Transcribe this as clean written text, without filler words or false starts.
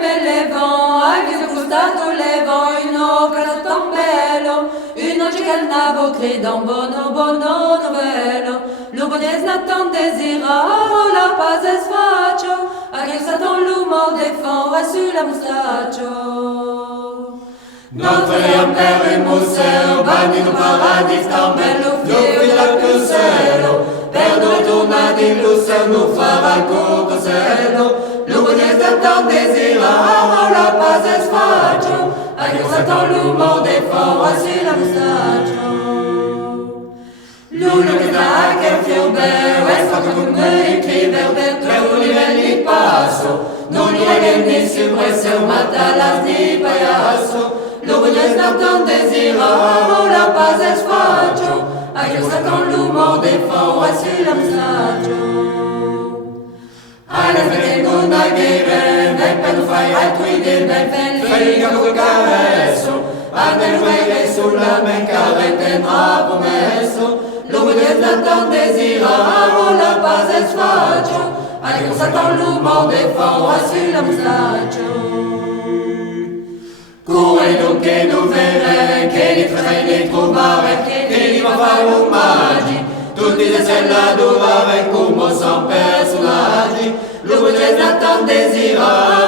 me levant, avviso costato levo, uno caso tan bello, uno che calnavo credo bono bono novello, l'uomo des n'attend désiraro, la paz es faccio, anche Satan l'uomo défend, reçu la moustacho. Notre Père et Mousseur, banni du paradis tan bello, figlio più cielo, perdo torna di luce, nous farà corto cielo, l'uomo des n'attend désiraro, la paz es faccio, anche Satan l'uomo défend, reçu la moustacho. L'uno che sta che fiumbeo, è stato con me che verberto, un livelli passo, non gli è né si presse, mata las di payaso. L'uomo n'attend désiraro, la paz es faccio, anche Satan l'uomo défend, reçu la moustacho. Alla fine non agire, nel per non fare altri del bel felice come caresso, nel rete sulla menca rete ha promesso, l'uomo n'attend désiraro, la paz es faccio, anche Satan l'uomo défend, reçu la moustacho. Correi dunque non vere, che li trasai trovare, che li va fare un magi, tutti le celle adorare come son personaggi, l'uomo n'attend désirare,